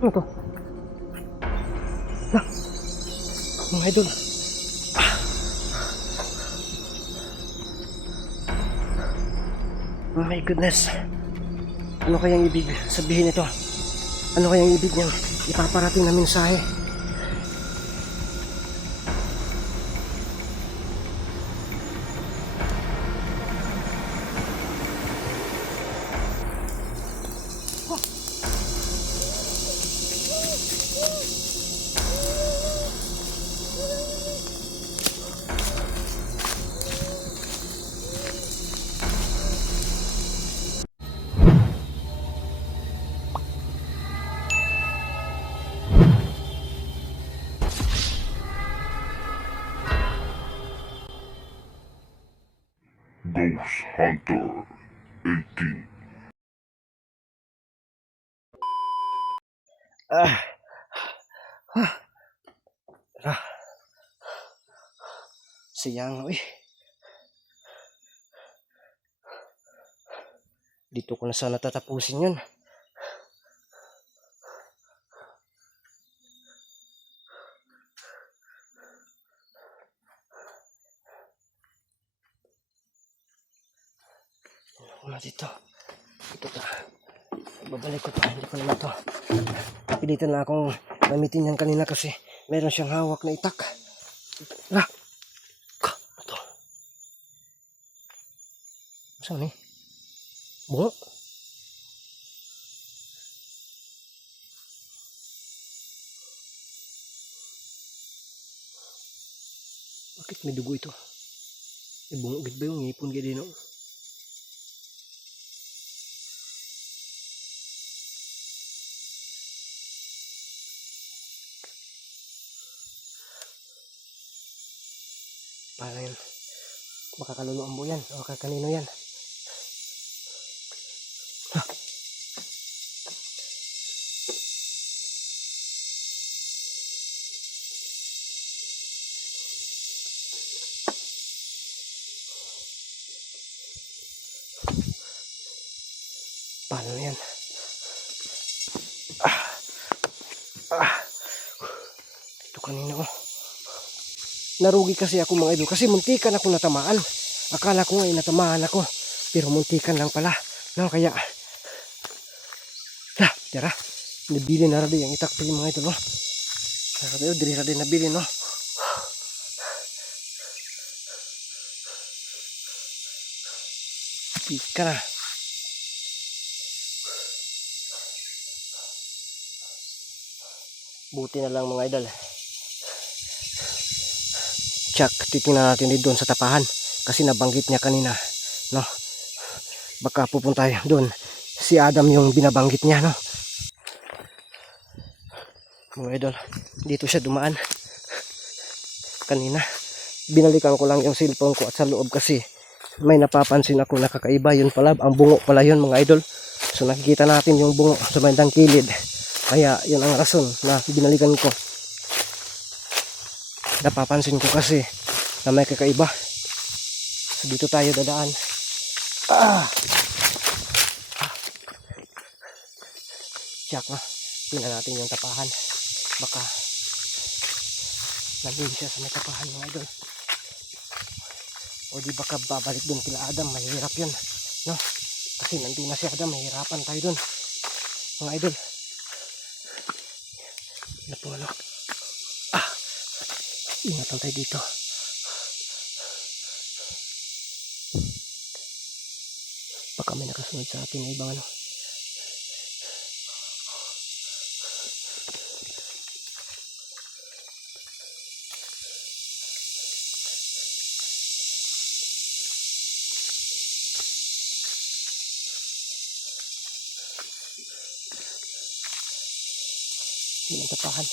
Ano to? Lah, mga idol. Oh my goodness. Ano kayang ibig sabihin ito? Ano kayang ibig niyang ipaparating na mensahe? Ghost Hunter 18. Ah. Ah. Ah. Sayang, uy. Dito ko na sana tatapusin yun. Ano dito? Ito ka. Babalik ko to. Hindi ko naman to. Pilitan na akong gamitin yan kanina kasi meron siyang hawak na itak. Ah! Ito. Saan eh? Bungo? Bakit may dugo ito? Bungo gid ba yung ngipon gid no? Paano yan? Baka kaluluan mo yan o kanino yan? Ha? Paano yan? Ito kanina oh. Narugi kasi ako mga idol kasi muntikan ako natamaan. Akala ko nga natamaan ako pero muntikan lang pala. No, kaya tara. Nabili na rin yung itak pa yung mga idol no. Nakatayo, diri na din nabili no. Ika na. Buti na lang mga idol. Check, titingnan natin din doon sa tapahan kasi nabanggit niya kanina no. Baka pupunta doon si Adam yung binabanggit niya no. Mga idol, dito siya dumaan kanina. Binalikan ko lang yung cellphone ko at sa loob kasi may napapansin ako nakakaiba. Yun pala, ang bungo pala yun mga idol. So nakikita natin yung bungo sa bandang kilid. Kaya yun ang rason na binalikan ko. Napapansin ko kasi na may kakaiba. So dito tayo dadaan. Check na. Tingnan natin yung tapahan. Baka nandun siya sa may tapahan mga idol. O di baka babalik dun kila Adam. Mahirap yun. No? Kasi nandun na si Adam. Mahirapan tayo dun. Mga idol. Ano po ano? Ingatan tayo dito. Baka may nakasunod sa atin na ibang ano. Yun ang tapahan.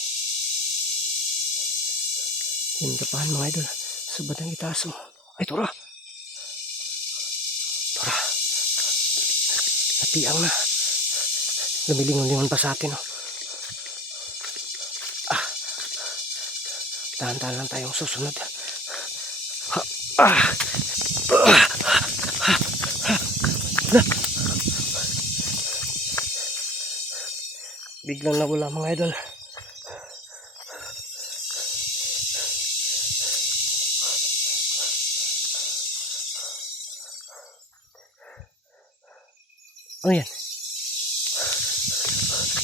Yun ang tapahan mga idol. Sa batang itaso. Ay, tura! Tura! Natiang na. Lumilingon-lingon pa sa atin. Oh. Dahan-dahan lang tayong susunod. Biglang nawala mga idol. Ano yan?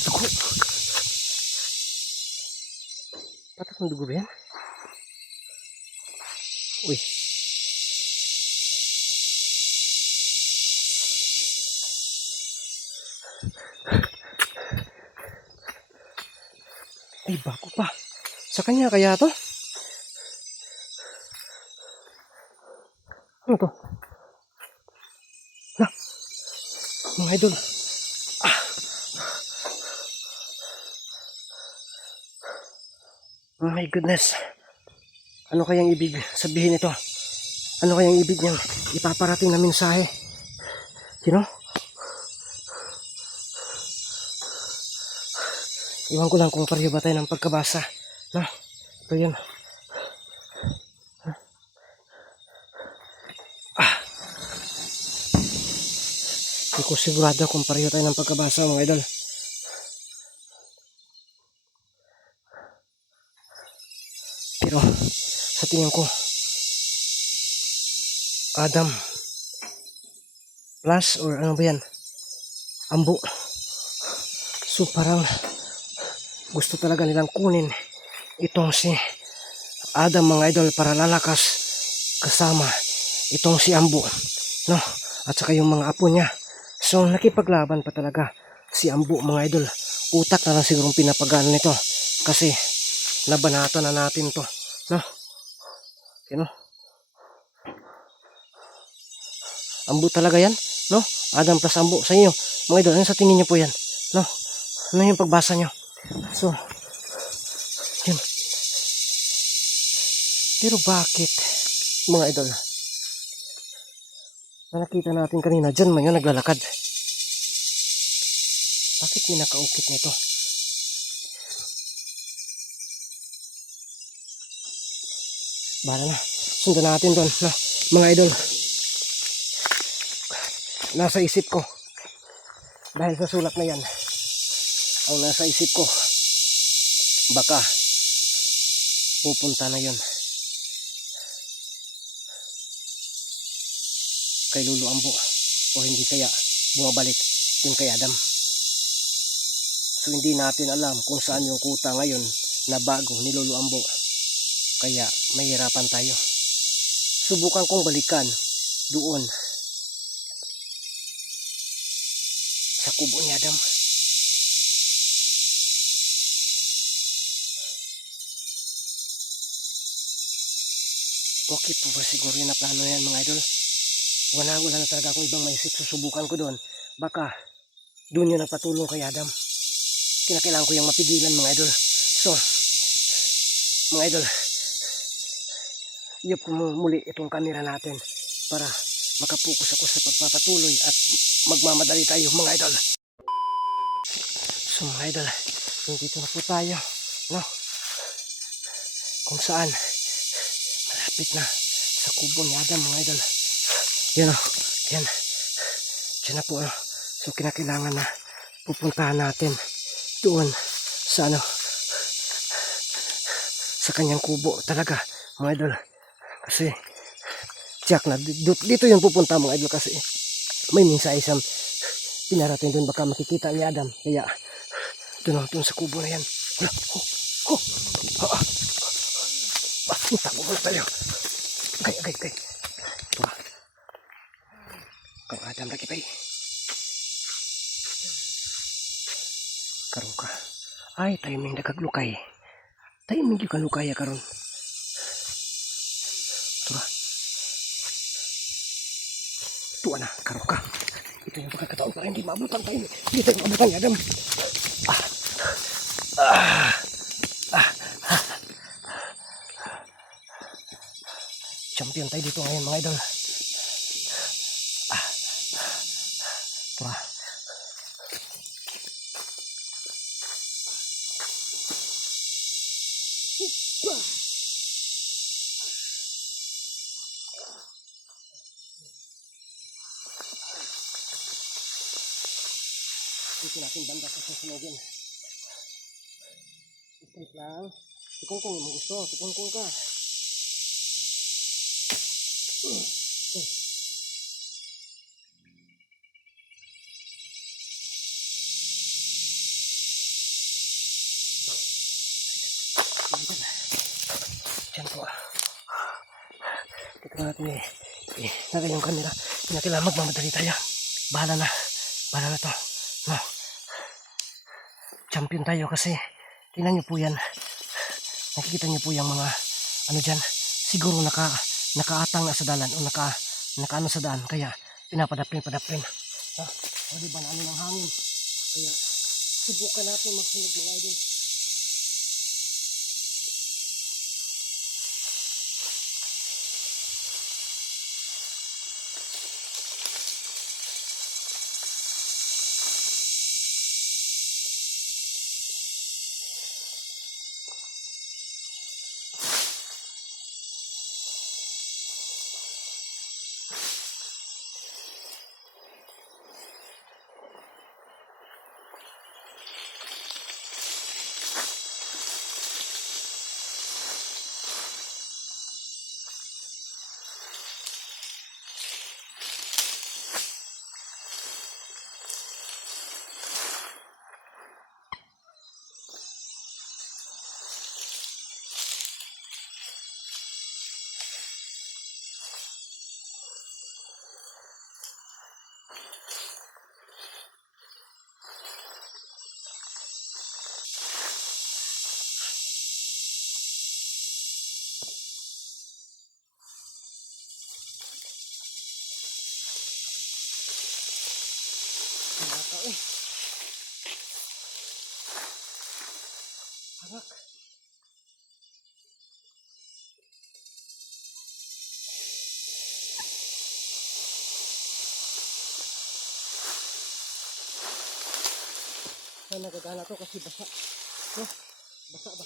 Ako. Patas ng dugo ba yan? Uy. Ay, bago pa. Sa kanya kaya to? Ano to? Na, mga idol. Oh my goodness. Ano kayang ibig sabihin nito? Ano kayang ibig niyang ipaparating na mensahe? You know? Iwan ko lang kung pareho ba tayo ng pagkabasa. No? Pero yun. Hindi ko sigurado kung pareho tayo ng pagkabasa mga idol. Pero sa tingin ko, Adam plus or ano ba yan? Ambo. So parang gusto talaga nilang kunin itong si Adam mga idol para lalakas kasama itong si Ambo, no? At saka yung mga apo niya. So nakipaglaban pa talaga si Ambo mga idol. Utak na lang sigurong pinapagana nito kasi nabanata na natin to, no? You know? Ambo talaga yan, no? Adam plus Ambo sa inyo mga idol. Ano sa tingin niyo po yan, no? Ano yung pagbasa niyo? So yun. Pero bakit mga idol na nakita natin kanina dyan man yun naglalakad? Bakit may nakaukit nito? Bahala na, sundan natin doon na mga idol. Nasa isip ko dahil sa sulat na yan, ang nasa isip ko baka pupunta na yon kay Lolo Ambo o hindi kaya bumabalik yun kay Adam. So hindi natin alam kung saan yung kuta ngayon na bago ni Lolo Ambo, kaya mahirapan tayo. Subukan kong balikan doon sa kubo ni Adam. Okay po ba siguro yung naplano yan mga idol? Wala na talaga akong ibang maisip. Susubukan ko doon. Baka doon yung nagpatulong kay Adam. Kinakailangan ko yung mapigilan mga idol. So, mga idol, iyop ko muli itong camera natin para makapokus ako sa pagpapatuloy at magmamadali tayo mga idol. So mga idol, nandito na po tayo, no? Kung saan malapit na sa kubo ni Adam mga idol. Yan o, yan. Diyan na po. So kinakailangan na pupuntahan natin doon sa ano, sa kanyang kubo talaga mga idol. Kasi tiyak na dito yung pupunta mga idol kasi may mensahe siyang pinarating doon, baka makikita ni Adam. Kaya doon sa kubo na yan. Tago mo tayo. Agay. Ito ba? Kang Adam lagi pa eh. Karon ka. Ay, tayo may nagaglukay. Tayo may kalukay ya karon. Ito ba? Tuwa na, karon ka. Ito yung pagkakataon para hindi maabutan tayo. Hindi tayo maabutan ni Adam. Champion tayo dito ngayon mga idol. Ito ba? Ito natin banda sa susunogin. Wait lang. Tikungkong mo gusto. Tikungkong ka. Okay. Diyan po. Tignan natin lagay yung camera. Hindi na kailangan magmamadali tayo. Bahala na. Bahala na to. No. Champion tayo kasi tingnan nyo po yan. Nakikita nyo po yung mga ano dyan. Siguro nakaatang na sa dalan o nakaano sa daan. Kaya pinapadapin. No? O diba na ano ng hangin. Kaya subukan natin magsunog mga idol. Naka Anak. Sana nagagana to kasi basa. No? Basa ba?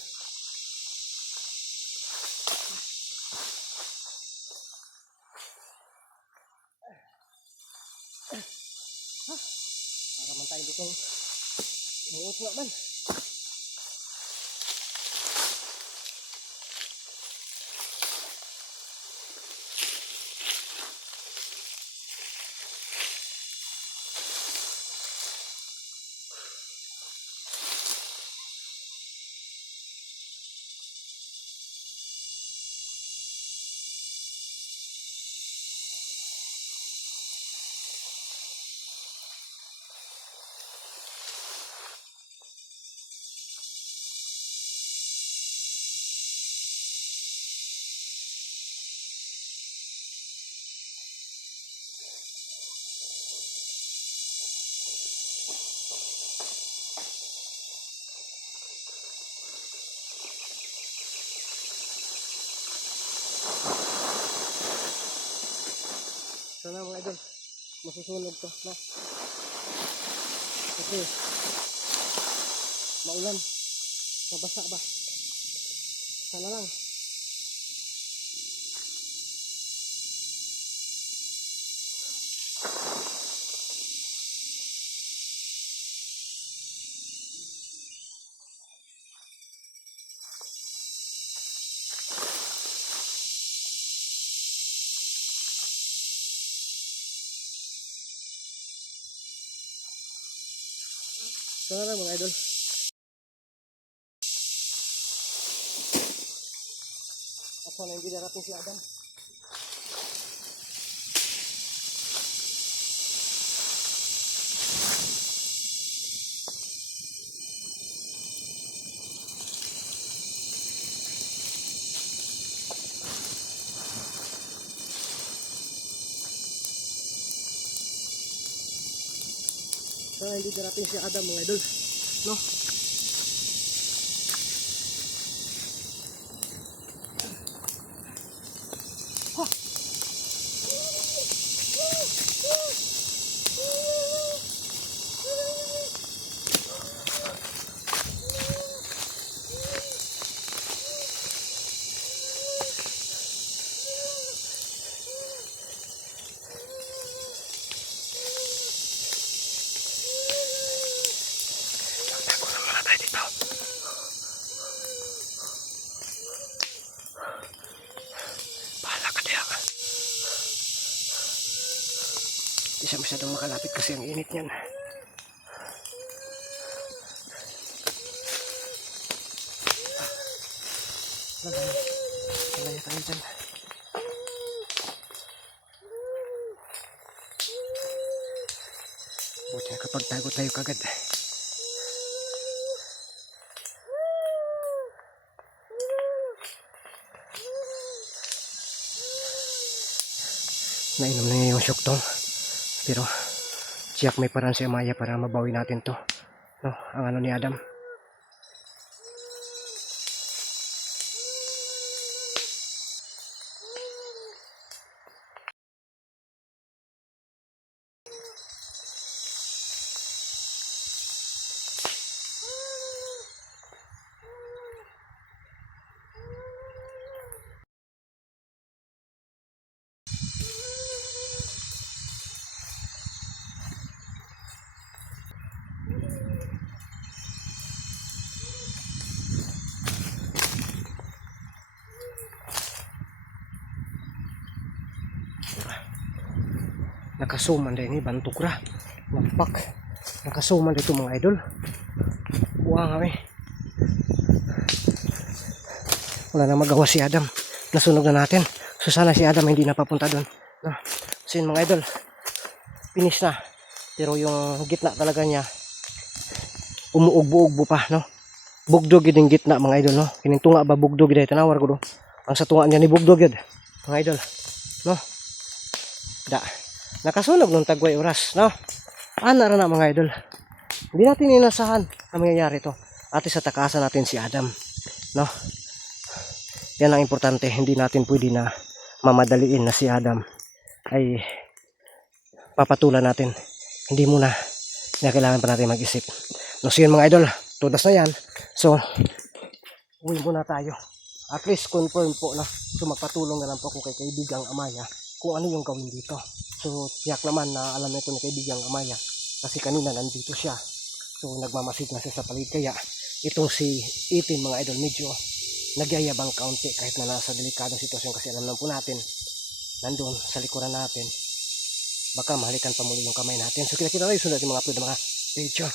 Para man tayo dito. Buot nga man. Sana mga idol, masusunog to, no? Kasi maulan, mabasa ba? Sana lang. Sana lang mga idol. At sana hindi darating si Adam. Sana hindi darating si Adam mga idol. No? masyadong makalapit kasi ang init niyan. Malaya tayo dyan. Buti na kapag tago tayo kagad. Nainom na niya yung syuktong. Pero siyak may paraan si Amaya para mabawi natin to. No, ang ano ni Adam. Nakasuman din ni Bantukra. Magpak. Nakasuman dito mga idol. Buwang kami. Wala na magawa si Adam. Nasunog na natin. So sana si Adam hindi napapunta doon. No. So yun mga idol. Finish na. Pero yung gitna talaga niya umuugbo-ugbo pa. No. Bugdog yun yung gitna mga idol. No. Kining tunga ba bugdog yun. Tanawar ko do. Ang sa tunga niya ni bugdog yun. Mga idol. No. Da. Nakasunog nung tagway oras, no? Ana ra na mga idol. Hindi natin inasahan na mangyayari to. Ate sa takasan natin si Adam, no? Yan ang importante. Hindi natin pwede na mamadaliin na si Adam ay papatulan natin. Hindi muna na kailangan pa natin mag-isip. No, so yun mga idol, tudas na yan. So, uwi muna tayo. At least confirm po na so magpatulong na lang po ako kay kaibigang Amaya kung ano yung gawin dito. So, tiyak naman na alam na ito ni kaibigang Amaya kasi kanina nandito siya. So, nagmamasid na siya sa paligid. Kaya, itong si Itin mga idol, medyo nagyayabang kaunti kahit na nasa delikadong sitwasyon kasi alam naman po natin, nandun sa likuran natin, baka mahalikan pa muli yung kamay natin. So, kita-kita tayo sunod yung mga upload ng mga video.